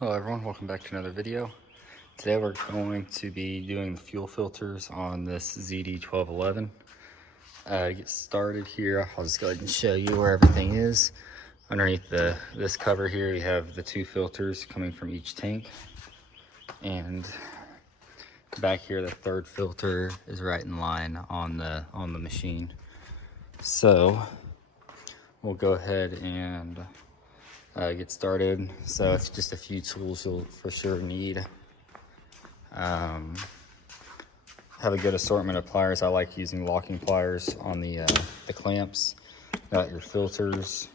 Hello everyone, welcome back to another video. Today we're going to be doing the fuel filters on this ZD1211. To get started here, I'll just go ahead and show you where everything is. Underneath this cover here, you have the two filters coming from each tank. And back here, the third filter is right in line on the machine. So we'll go ahead and get started. So it's just a few tools you'll for sure need. Have a good assortment of pliers. I like using locking pliers on the clamps. Got your filters.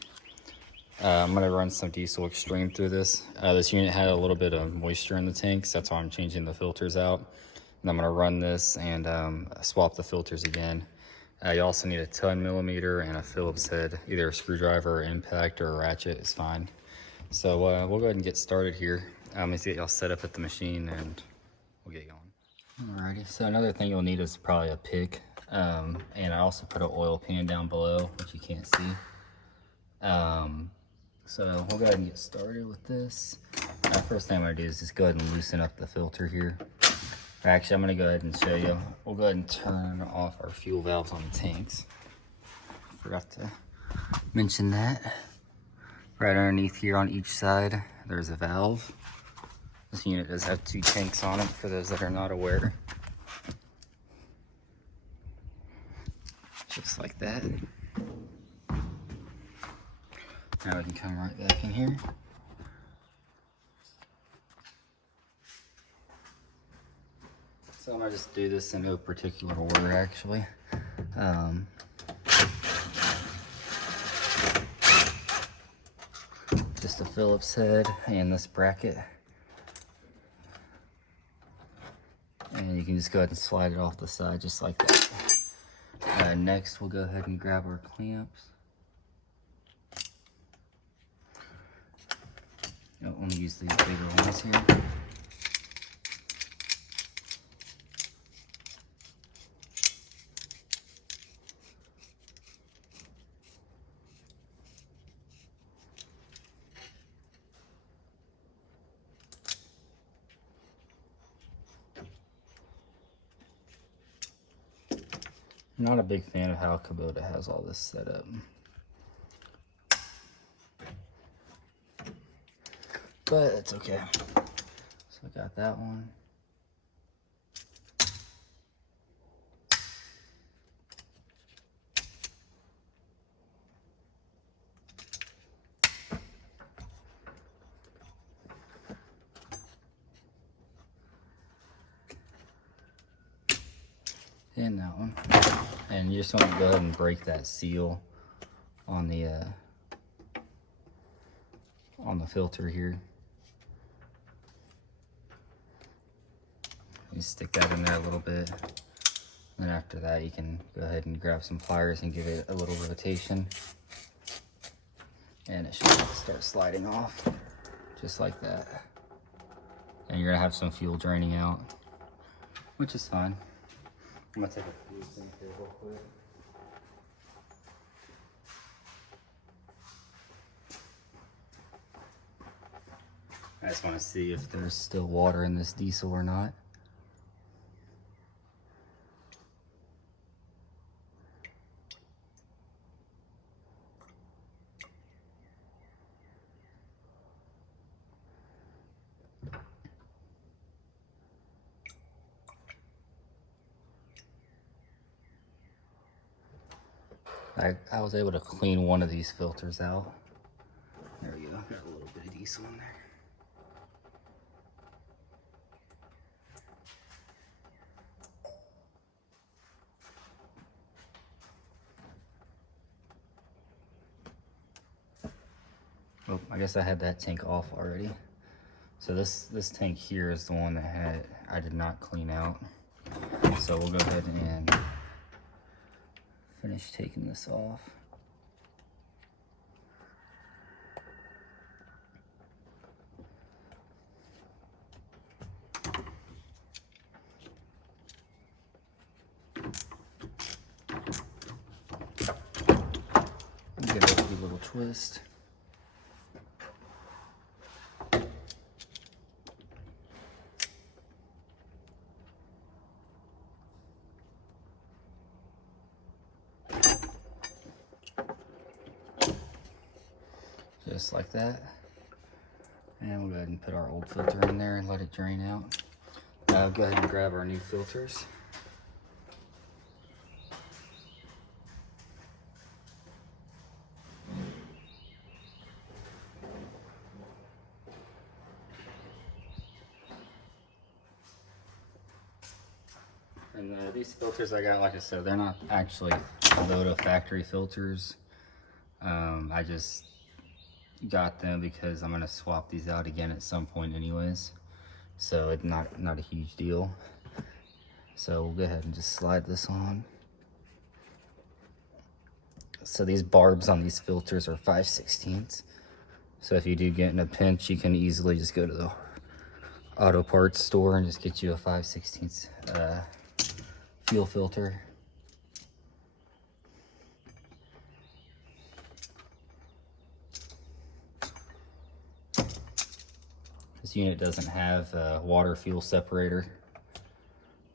I'm gonna run some diesel extreme through this. This unit had a little bit of moisture in the tanks, that's why I'm changing the filters out. And I'm gonna run this and swap the filters again. You also need a 10mm and a Phillips head. Either a screwdriver or impact or a ratchet is fine. So we'll go ahead and get started here. Let's get y'all set up at the machine and we'll get going. Alrighty, so another thing you'll need is probably a pick. And I also put an oil pan down below, which you can't see. So we'll go ahead and get started with this. First thing I'm gonna do is just go ahead and loosen up the filter here. Actually, I'm gonna go ahead and show you. We'll go ahead and turn off our fuel valves on the tanks. Forgot to mention that. Right underneath here on each side, there's a valve. This unit does have two tanks on it for those that are not aware. Just like that. Now we can come right back in here. So I'm gonna just do this in no particular order, actually. Just a Phillips head and this bracket. And you can just go ahead and slide it off the side just like that. Next, we'll go ahead and grab our clamps. I want to use these bigger ones here. I'm not a big fan of how Kubota has all this set up. But it's okay. So I got that one. And that one. And you just want to go ahead and break that seal on the filter here. You stick that in there a little bit. Then after that, you can go ahead and grab some pliers and give it a little rotation. And it should start sliding off, just like that. And you're gonna have some fuel draining out, which is fine. I'm gonna take a few things here real quick. I just want to see if there's still water in this diesel or not. I was able to clean one of these filters out. There we go, got a little bit of diesel in there. Oh, I guess I had that tank off already. So this tank here is the one that I did not clean out. So we'll go ahead and finish taking this off. Give it a little twist. just like that. And we'll go ahead and put our old filter in there and let it drain out. Now go ahead and grab our new filters. And these filters I got, like I said, they're not actually Kubota factory filters. I just got them because I'm gonna swap these out again at some point anyways. So it's not a huge deal. So we'll go ahead and just slide this on. So these barbs on these filters are 5/16. So if you do get in a pinch, you can easily just go to the auto parts store and just get you a 5/16 fuel filter. This unit doesn't have a water fuel separator,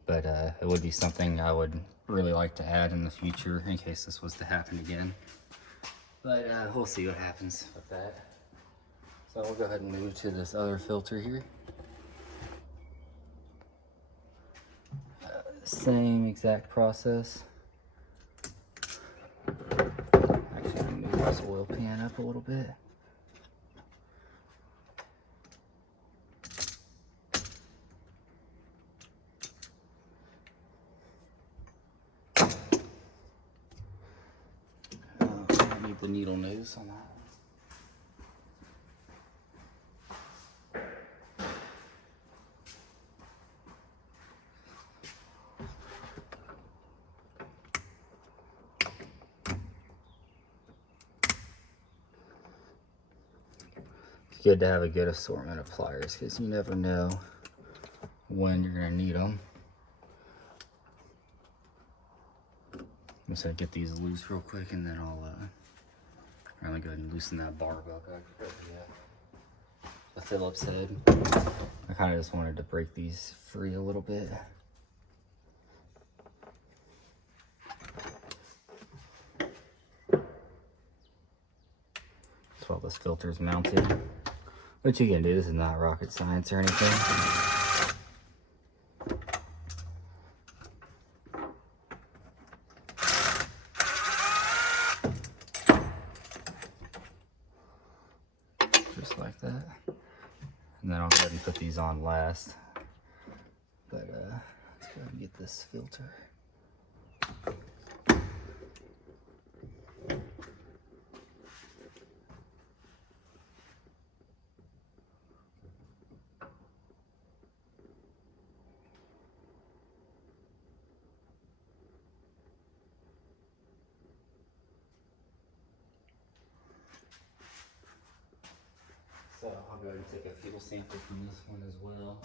but it would be something I would really like to add in the future in case this was to happen again. But we'll see what happens with that. So we'll go ahead and move to this other filter here. Same exact process. Actually, I'm gonna move this oil pan up a little bit. I need the needle nose on that. It's good to have a good assortment of pliers because you never know when you're going to need them. I'm just going to get these loose real quick and then I'll go ahead and loosen that barb up back the Phillips head. I kind of just wanted to break these free a little bit. That's while this filter is mounted. What you can do, this is not rocket science or anything. Just like that. And then I'll go ahead and put these on last. But let's go ahead and get this filter. So I'll go ahead and take a fuel sample from this one as well.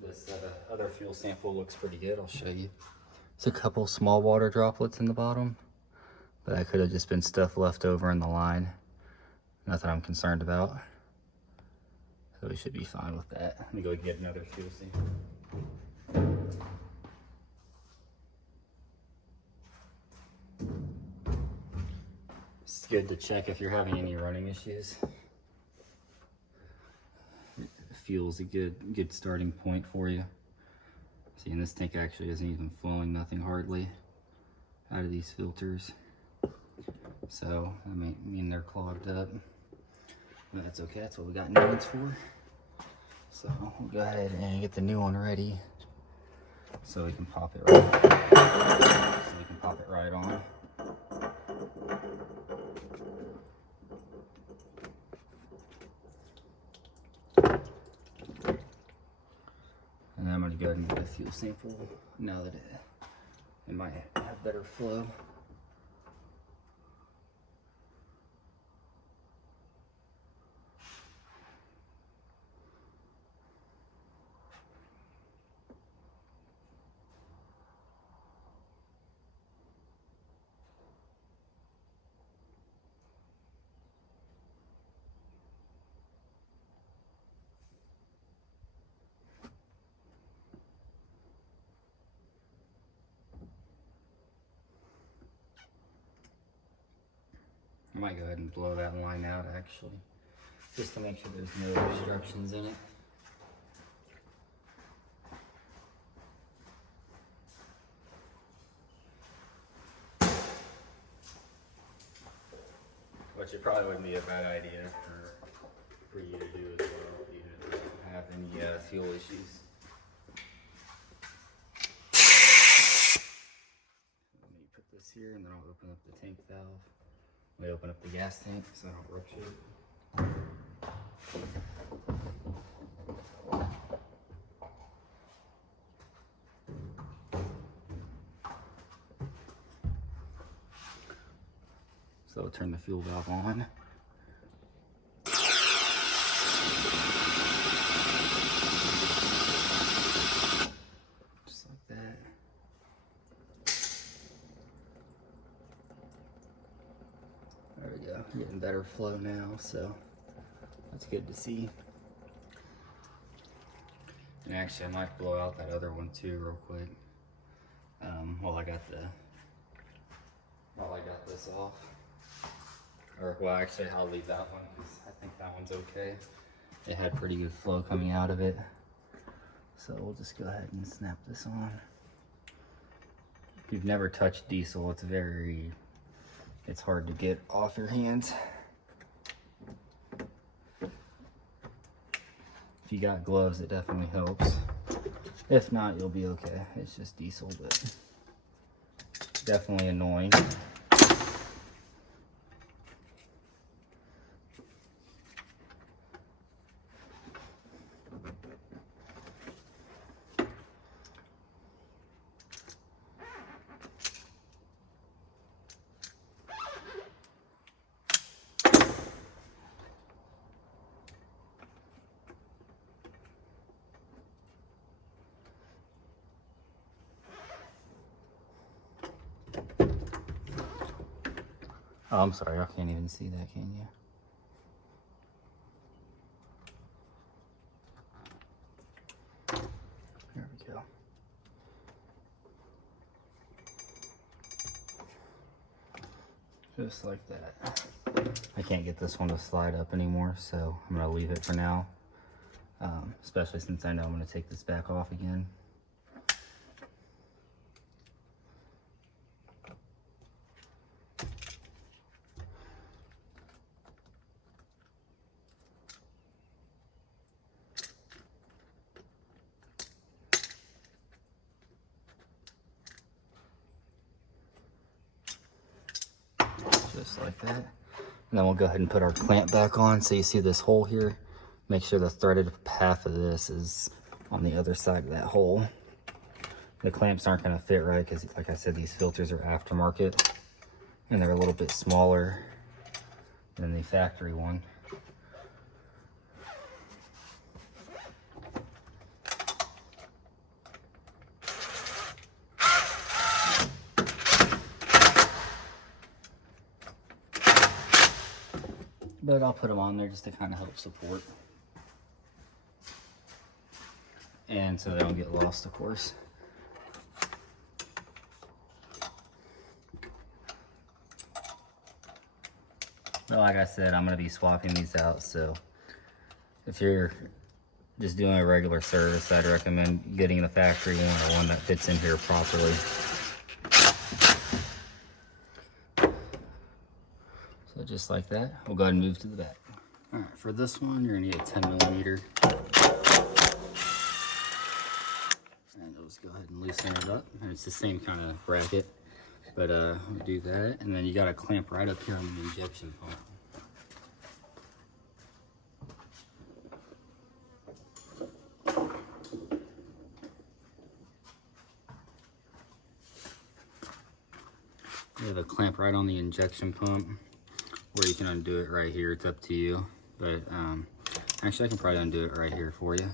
This other fuel sample looks pretty good, I'll show you. There's a couple small water droplets in the bottom, but that could have just been stuff left over in the line. Nothing I'm concerned about. So we should be fine with that. Let me go get another fuel sample. It's good to check if you're having any running issues. Fuel's a good starting point for you. See, and this tank actually isn't even flowing nothing hardly out of these filters. So that may mean they're clogged up. But that's okay, that's what we got new ones for. So we'll go ahead and get the new one ready so we can pop it right on. And then I'm going to go ahead and get a fuel sample now that it might have better flow. I might go ahead and blow that line out actually, just to make sure there's no obstructions in it. Which it probably wouldn't be a bad idea for you to do as well, even if you don't have any fuel issues. Let me put this here, and then I'll open up the tank valve. We open up the gas tank so I don't rupture it. So I'll turn the fuel valve on. Just like that. There we go, getting better flow now, so that's good to see. And actually I might blow out that other one too real quick. While I got this off. Or, well, actually, I'll leave that one because I think that one's okay. It had pretty good flow coming out of it. So we'll just go ahead and snap this on. If you've never touched diesel, it's hard to get off your hands. If you got gloves, it definitely helps. If not, you'll be okay. It's just diesel, but definitely annoying. Oh, I'm sorry, I can't even see that, can you? There we go. Just like that. I can't get this one to slide up anymore, so I'm gonna leave it for now. Especially since I know I'm gonna take this back off again. Just like that. And then we'll go ahead and put our clamp back on. So you see this hole here? Make sure the threaded half of this is on the other side of that hole. The clamps aren't going to fit right because, like I said, these filters are aftermarket and they're a little bit smaller than the factory one. But I'll put them on there just to kind of help support. And so they don't get lost, of course. But like I said, I'm going to be swapping these out. So if you're just doing a regular service, I'd recommend getting the factory one or one that fits in here properly. So just like that, we'll go ahead and move to the back. All right, for this one, you're gonna need a 10mm. And we'll just go ahead and loosen it up. And it's the same kind of bracket, but we'll do that. And then you got a clamp right up here on the injection pump. You have a clamp right on the injection pump, or you can undo it right here. It's up to you, but actually I can probably undo it right here for you.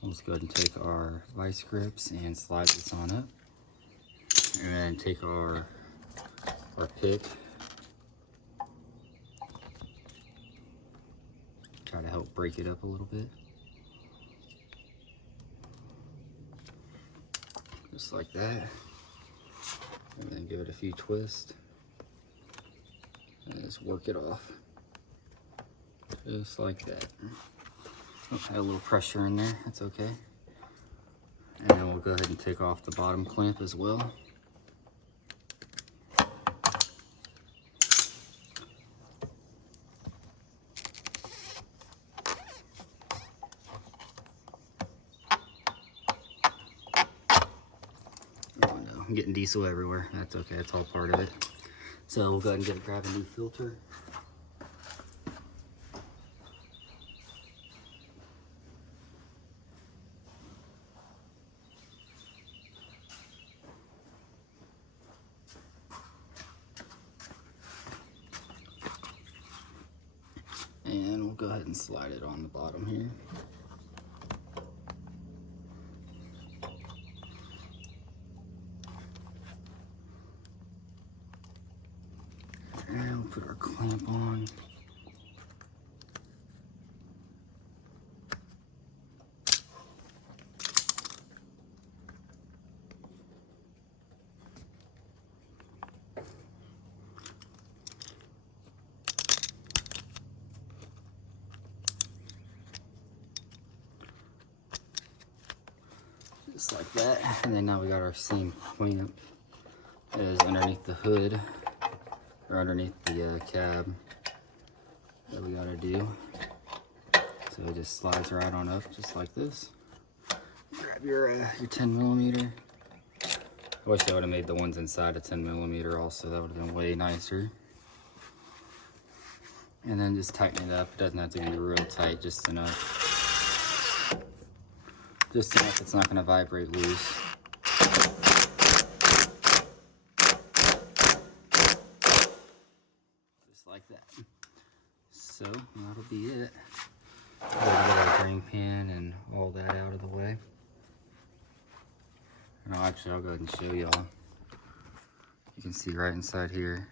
Let's go ahead and take our vice grips and slide this on up, and then take our pick, try to help break it up a little bit, just like that, and then give it a few twists. And just work it off. Just like that. Oh, had a little pressure in there, that's okay. And then we'll go ahead and take off the bottom clamp as well. Oh no, I'm getting diesel everywhere. That's okay, it's all part of it. So we'll go ahead and grab a new filter. And we'll go ahead and slide it on the bottom here. And we'll put our clamp on. Just like that. And then now we got our same clamp as underneath the hood, or underneath the cab that we gotta do. So it just slides right on up, just like this. Grab your 10mm. I wish I would have made the ones inside a 10mm also, that would have been way nicer. And then just tighten it up. It doesn't have to be real tight, just enough. Just enough it's not gonna vibrate loose. Just like that. So that'll be it. We'll get our drain pan and all that out of the way. And I'll go ahead and show y'all. You can see right inside here.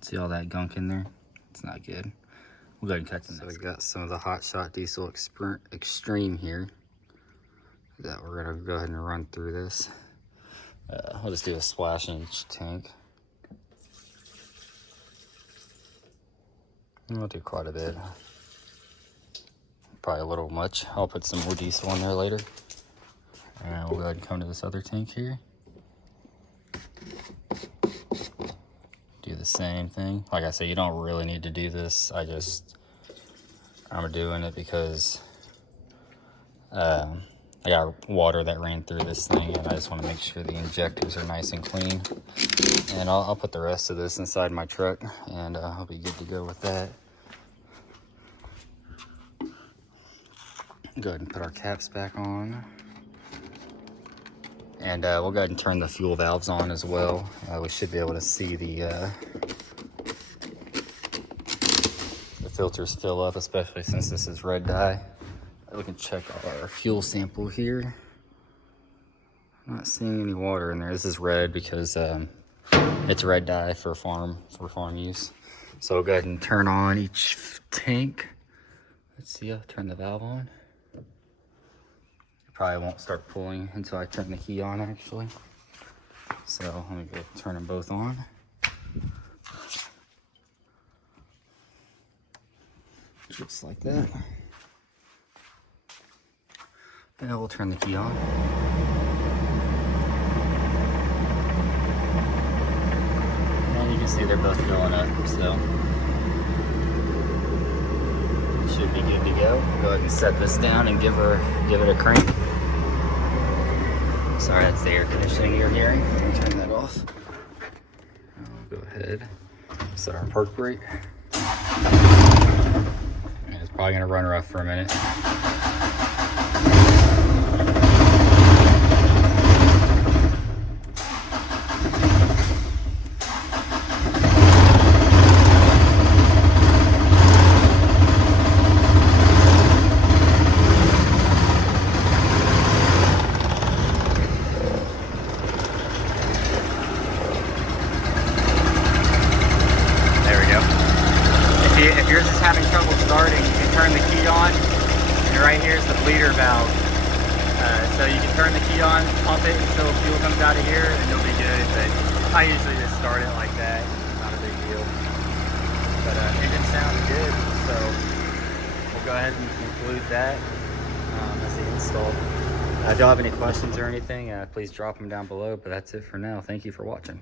See all that gunk in there? It's not good. We'll go ahead and cut them. So we got some of the Hot Shot Diesel Extreme here that we're gonna go ahead and run through this. I'll just do a splash in each tank. And we'll do quite a bit. Probably a little much. I'll put some more diesel in there later. And we'll go ahead and come to this other tank here. Do the same thing. Like I said, you don't really need to do this. I'm doing it because I got water that ran through this thing, and I just want to make sure the injectors are nice and clean. And I'll put the rest of this inside my truck, and I'll be good to go with that. Go ahead and put our caps back on. And we'll go ahead and turn the fuel valves on as well. We should be able to see the filters fill up, especially since this is red dye. We can check our fuel sample here. I'm not seeing any water in there. This is red because it's red dye for farm use. So we'll go ahead and turn on each tank. Let's see, I'll turn the valve on. Probably won't start pulling until I turn the key on, actually. So let me go turn them both on. Just like that. And we'll turn the key on. And you can see they're both filling up, so should be good to go. Go ahead and set this down and give it a crank. Sorry, that's the air conditioning you're hearing. Let me turn that off. I'll go ahead, set our park brake. And it's probably gonna run rough for a minute. If yours is having trouble starting, you can turn the key on, and right here is the bleeder valve. So you can turn the key on, pump it until fuel comes out of here, and you'll be good. But I usually just start it like that, not a big deal. But engine sounds good, so we'll go ahead and conclude that as the install. If y'all have any questions or anything, please drop them down below. But that's it for now. Thank you for watching.